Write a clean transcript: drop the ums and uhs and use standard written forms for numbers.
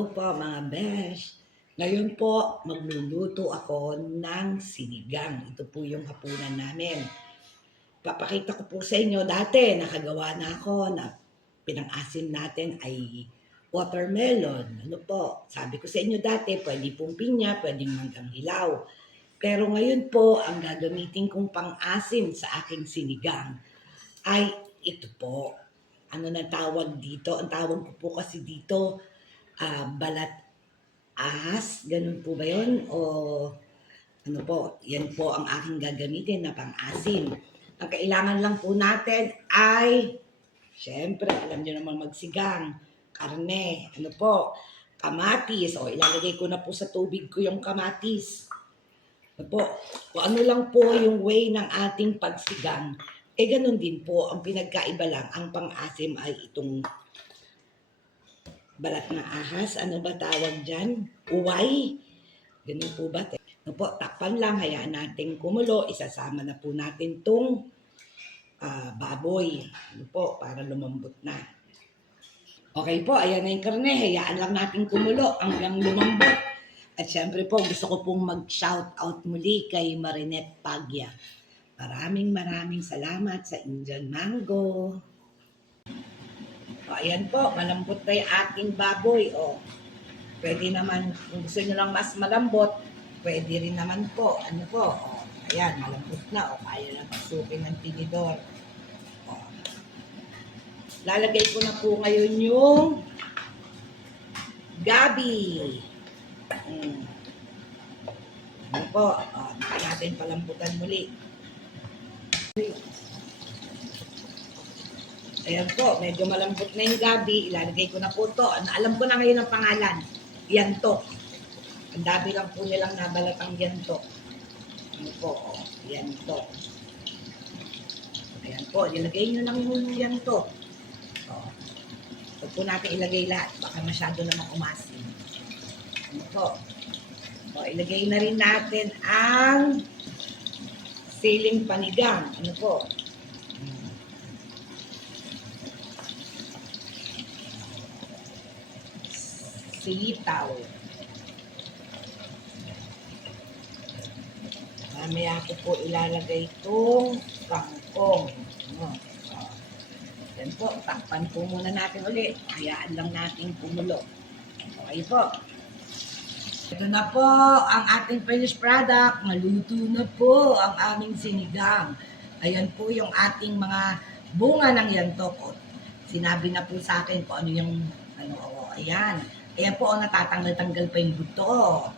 Hello po mga besh. Ngayon po, magluluto ako ng sinigang. Ito po yung hapunan namin. Papakita ko po sa inyo, dati nakagawa na ako na pinang-asim natin ay watermelon. Ano po, sabi ko sa inyo dati, pwede pong pinya, pwedeng manggang hilaw. Pero ngayon po, ang gagamitin kong pang-asim sa aking sinigang ay ito po. Ano na tawag dito? Ang tawag ko po kasi dito, balat ahas, ganun po ba yun? O ano po, yan po ang aking gagamitin na pang-asim. Ang kailangan lang po natin ay, syempre, alam nyo naman magsigang, karne, ano po, kamatis, o ilalagay ko na po sa tubig ko yung kamatis. Ano po, kung ano lang po yung way ng ating pagsigang, ganun din po, ang pinagkaiba lang, ang pang-asim ay itong balat na ahas, ano ba tawag dyan? Uway? Ganun po ba? Ano po, takpan lang, hayaan natin kumulo, isasama na po natin tong baboy. Ano po, para lumambot na. Okay po, ayan na yung karne, hayaan lang natin kumulo hanggang lumambot. At syempre po, gusto ko pong mag-shout out muli kay Marinette Pagya. Maraming salamat sa Indian Mango. O, ayan po, malambot na yung ating baboy. O, pwede naman, kung gusto nyo lang mas malambot, pwede rin naman po. Ano po, o, ayan, malambot na. O, kaya lang pasukin ng tinidor. O, lalagay ko na po ngayon yung gabi. Ano po, o, natin palambutan muli. Ayan po, medyo malambot na yung gabi. Ilalagay ko na po ito. Alam ko na ngayon ang pangalan. Yanto. Ang dami lang po nilang nabalatang yanto. Ano po, yanto. Ayan po, ilagay nyo lang yung yanto. Huwag po natin ilagay lahat. Baka masyado namang umasin. Ano po. Ilagay na rin natin ang siling panigang. Ano po. Sitaw. Mamaya ko po ilalagay itong kangkong. Yan po, takpan po muna natin ulit. Hayaan lang natin kumulo. Okay po. Ito na po ang ating finished product. Maluto na po ang aming sinigang. Ayan po yung ating mga bunga ng yantok. Sinabi na po sa akin kung ano yung, ayan. Ayan po, natatanggal-tanggal pa yung buto.